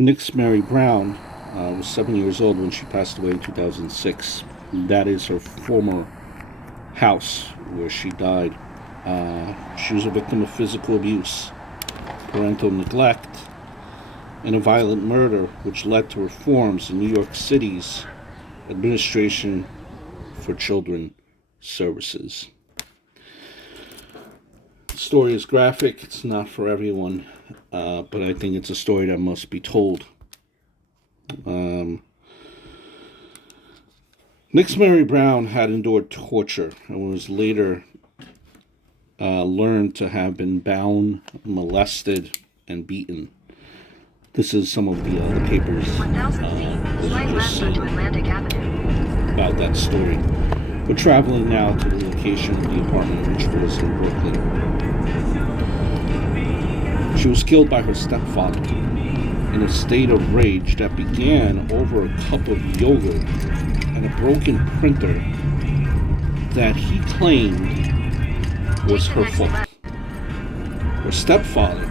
Nix Mary Brown was 7 years old when she passed away in 2006. That is her former house where she died. She was a victim of physical abuse, parental neglect, and a violent murder, which led to reforms in New York City's Administration for Children Services. The story is graphic. It's not for everyone, but I think it's a story that must be told. Nix Mary Brown had endured torture and was later learned to have been bound, molested, and beaten. This is some of the papers about that story. We're traveling now to the location of the apartment, which was in Brooklyn. She was killed by her stepfather in a state of rage that began over a cup of yogurt and a broken printer that he claimed was her fault. Her stepfather,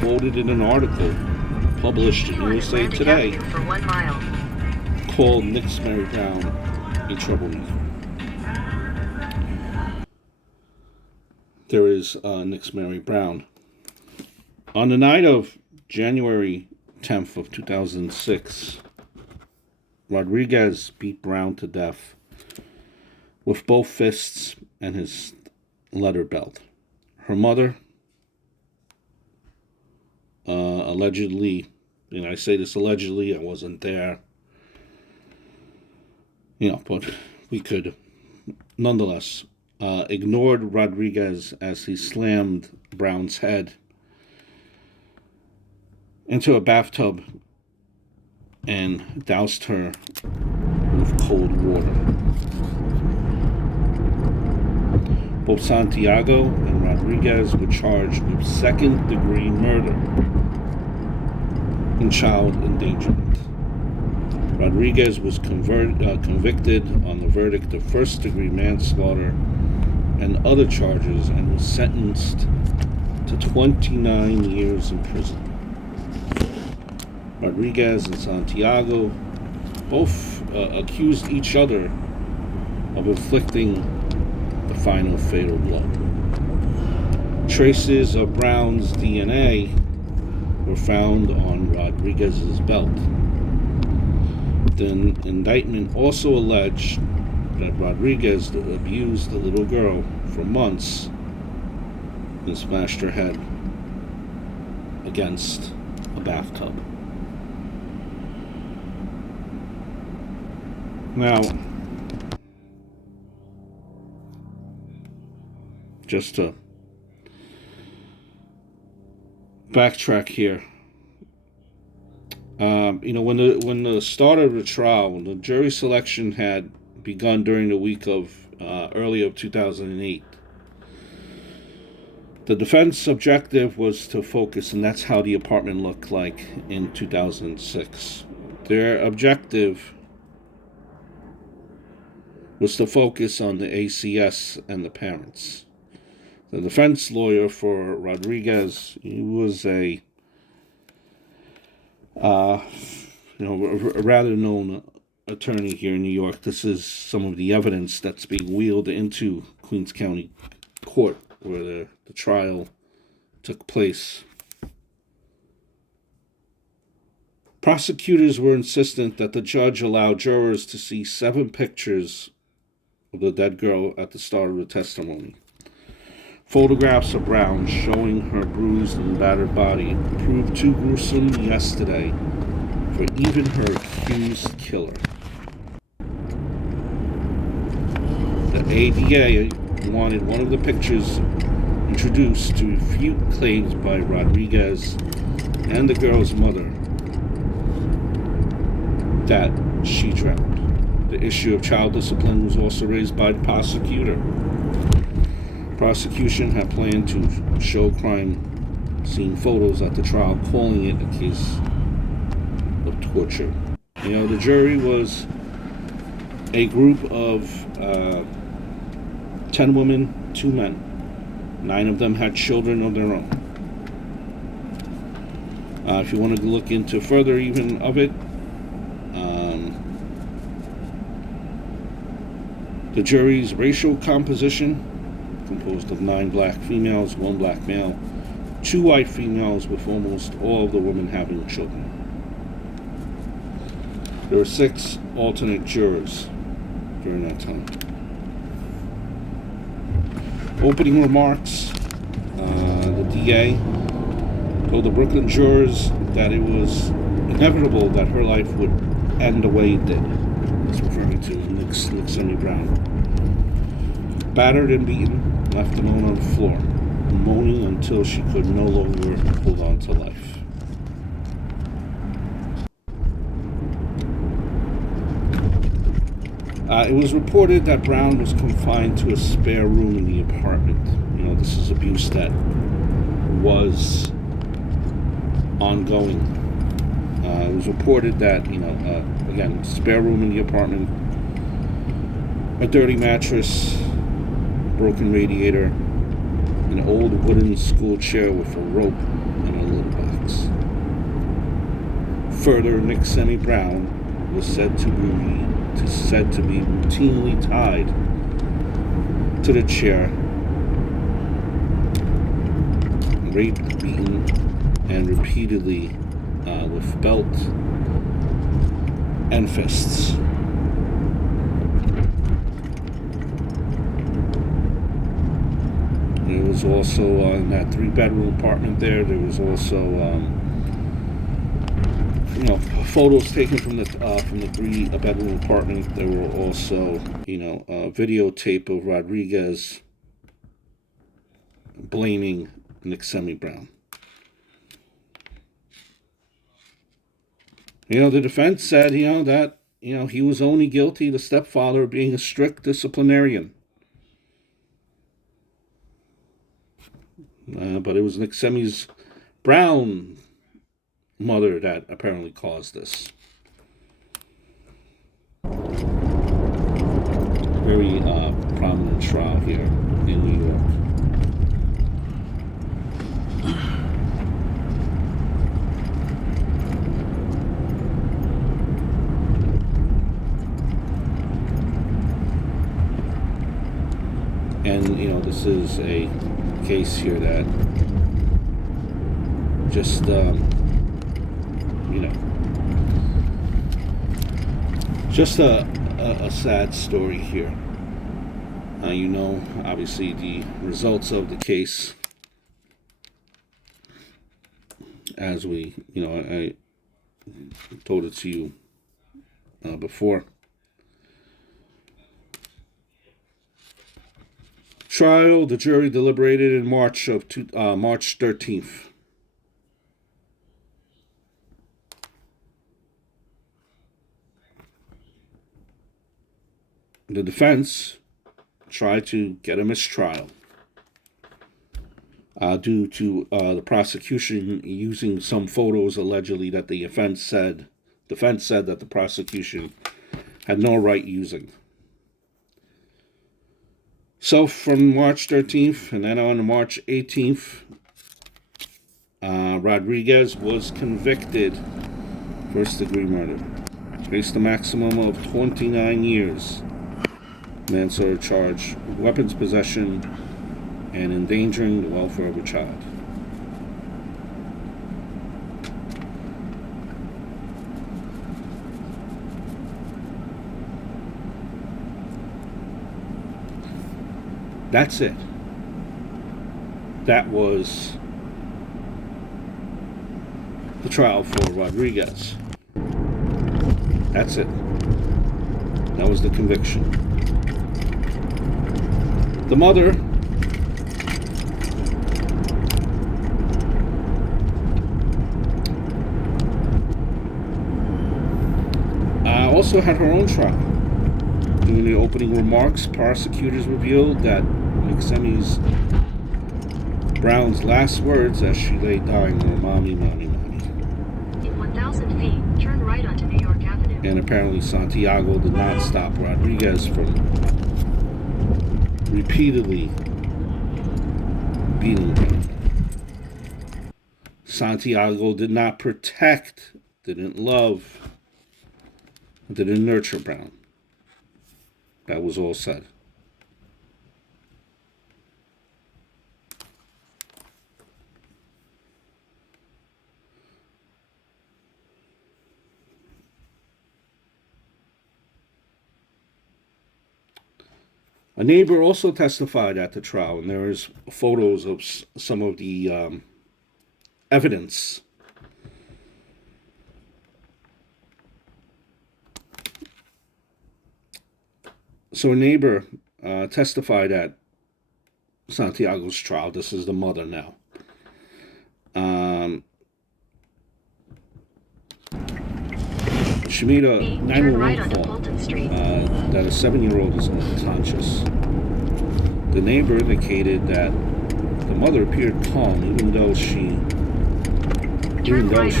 quoted in an article published in USA Today, called Nix Mary Brown a troublemaker. There is Nix Mary Brown. On the night of January 10th of 2006, Rodriguez beat Brown to death with both fists and his leather belt. Her mother, allegedly, and I say this allegedly, I wasn't there, but we could nonetheless, ignored Rodriguez as he slammed Brown's head into a bathtub and doused her with cold water. Both Santiago and Rodriguez were charged with second-degree murder and child endangerment. Rodriguez was convicted on the verdict of first-degree manslaughter and other charges and was sentenced to 29 years in prison. Rodriguez and Santiago both accused each other of inflicting the final fatal blow. Traces of Brown's DNA were found on Rodriguez's belt. The indictment also alleged that Rodriguez abused the little girl for months and smashed her head against a bathtub. Now, just to backtrack here, when the start of the trial, when the jury selection had begun during the week of early of 2008, the defense objective was to focus, and that's how the apartment looked like in 2006. Their objective was to focus on the ACS and the parents. The defense lawyer for Rodriguez, he was a rather known attorney here in New York. This is some of the evidence that's being wheeled into Queens County Court where the trial took place. Prosecutors were insistent that the judge allow jurors to see 7 pictures of the dead girl at the start of the testimony. Photographs of Brown showing her bruised and battered body proved too gruesome yesterday for even her accused killer. The ADA wanted one of the pictures introduced to refute claims by Rodriguez and the girl's mother that she drowned. The issue of child discipline was also raised by the prosecutor. The prosecution had planned to show crime scene photos at the trial, calling it a case of torture. The jury was a group of 10 women, 2 men. 9 of them had children of their own. If you want to look into further even of it, the jury's racial composition, composed of 9 black females, 1 black male, 2 white females, with almost all of the women having children. There were 6 alternate jurors during that time. Opening remarks, the DA told the Brooklyn jurors that it was inevitable that her life would end the way it did. He's referring to Nick Brown. Battered and beaten, left alone on the floor, moaning until she could no longer hold on to life. It was reported that Brown was confined to a spare room in the apartment. This is abuse that was ongoing. It was reported that, again, spare room in the apartment, a dirty mattress, broken radiator, an old wooden school chair with a rope, and a little box. Further, Nick Semi Brown was said to be routinely tied to the chair, raped, beaten, and repeatedly with belt and fists. There was also in that 3-bedroom apartment there was also photos taken from the 3-bedroom apartment. There were also a videotape of Rodriguez blaming Nick Semi Brown. The defense said that he was only guilty, the stepfather, of being a strict disciplinarian. But it was Nick Semi's Brown mother that apparently caused this. Very prominent trial here in New York. And this is a case here that just just a sad story here. Obviously the results of the case, as I told it to you before. Trial, the jury deliberated in March 13th. The defense tried to get a mistrial due to the prosecution using some photos allegedly that the defense said that the prosecution had no right using. So from March 13th and then on March 18th, Rodriguez was convicted first-degree murder. Faced a maximum of 29 years. Manslaughter charge, weapons possession, and endangering the welfare of a child. That's it. That was the trial for Rodriguez. That's it. That was the conviction. The mother also had her own trial. During the opening remarks, prosecutors revealed that Nick Semi Brown's last words as she lay dying were "Mommy, Mommy, Mommy." In 1,000 feet, turn right onto New York Avenue. And apparently Santiago did not stop Rodriguez from repeatedly beating her. Santiago did not protect, didn't love, didn't nurture Brown. That was all said. A neighbor also testified at the trial, and there is photos of some of the evidence. So a neighbor testified at Santiago's trial. This is the mother now. She made a 911 call that a 7-year-old is unconscious. The neighbor indicated that the mother appeared calm, even though she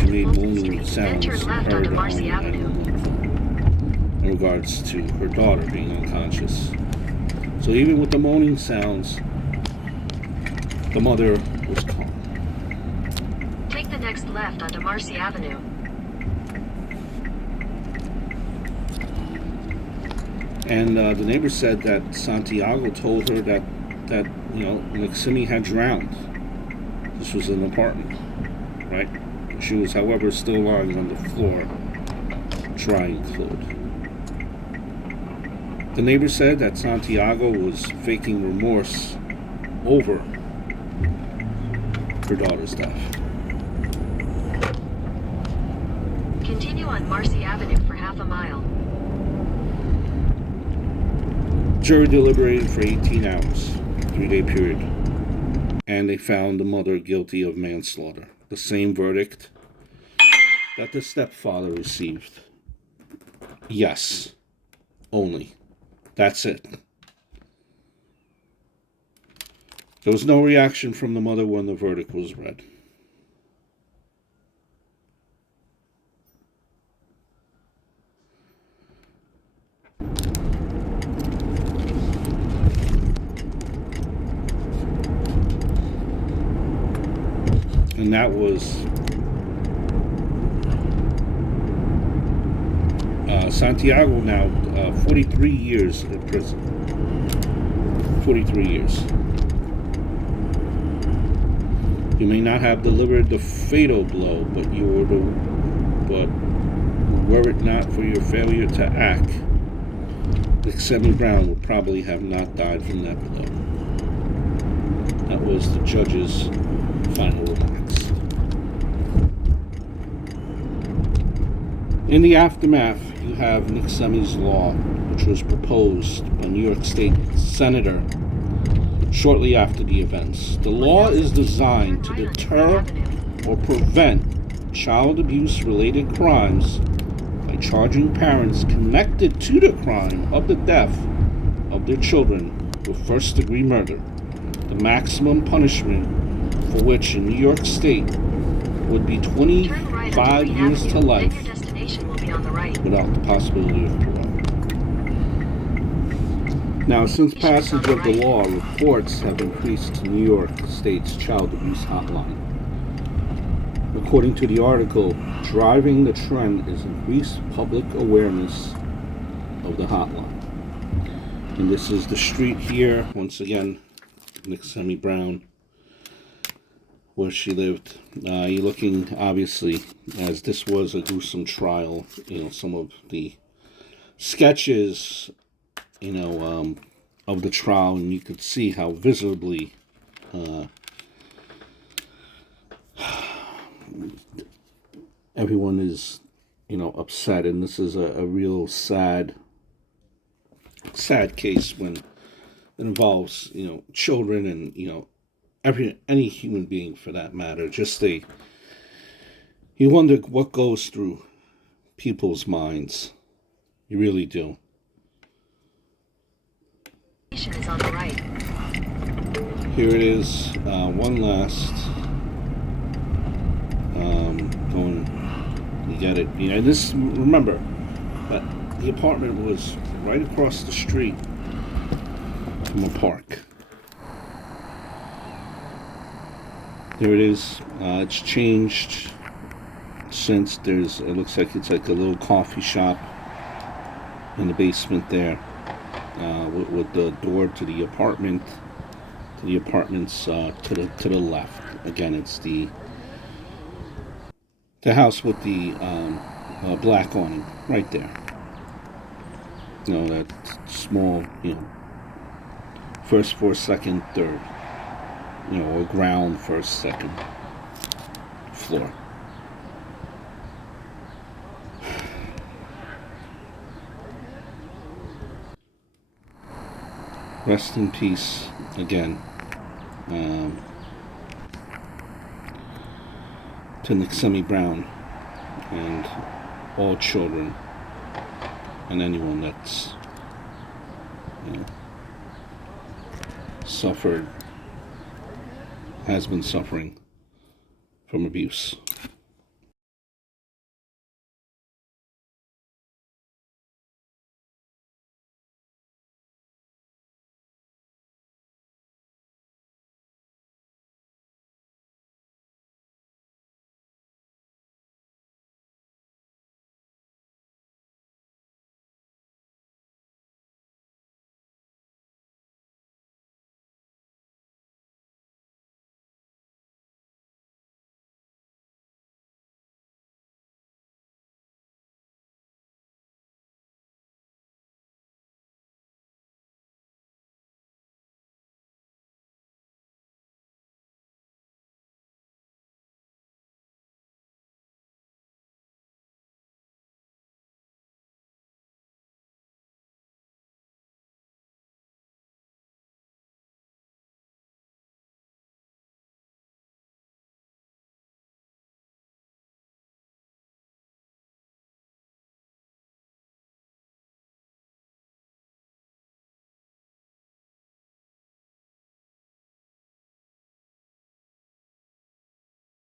made moaning sounds heard on the 911 phone in regards to her daughter being unconscious. So even with the moaning sounds, the mother was calm. Take the next left onto Marcy Avenue. And the neighbor said that Santiago told her that Niximi had drowned. This was an apartment, right? She was, however, still lying on the floor, drying clothes. The neighbor said that Santiago was faking remorse over her daughter's death. Continue on Marcy Avenue for half a mile. Jury deliberated for 18 hours, 3-day period, and they found the mother guilty of manslaughter, the same verdict that the stepfather received. Yes, only. That's it. There was no reaction from the mother when the verdict was read. And that was Santiago now 43 years in prison. 43 years. You may not have delivered the fatal blow, but were it not for your failure to act, Niximi Brown would probably have not died from that blow. That was the judge's final remarks. In the aftermath, you have Niximi's Law, which was proposed by New York State Senator shortly after the events. The law is designed to deter or prevent child abuse-related crimes by charging parents connected to the crime of the death of their children with first-degree murder. The maximum punishment for which in New York State would be 25 years to life without the possibility of parole. Now, since passage of the law, reports have increased to New York State's child abuse hotline. According to the article, driving the trend is increased public awareness of the hotline. And this is the street here, once again, Niximi Brown, where she lived. You're looking, obviously, as this was a gruesome trial, some of the sketches, of the trial, and you could see how visibly everyone is, upset. And this is a real sad case when it involves, children and, any human being for that matter. You wonder what goes through people's minds. You really do. Is on the right. Here it is, one last going. You get it. This. Remember, that the apartment was right across the street from a park. There it is. It's changed since. It looks like it's like a little coffee shop in the basement there, with the door to the apartment. The apartments to the left. Again, it's the house with the black awning right there. That small, first floor, second, third, or ground, first, second floor. Rest in peace again. To Nicksemi Brown and all children and anyone that's has been suffering from abuse.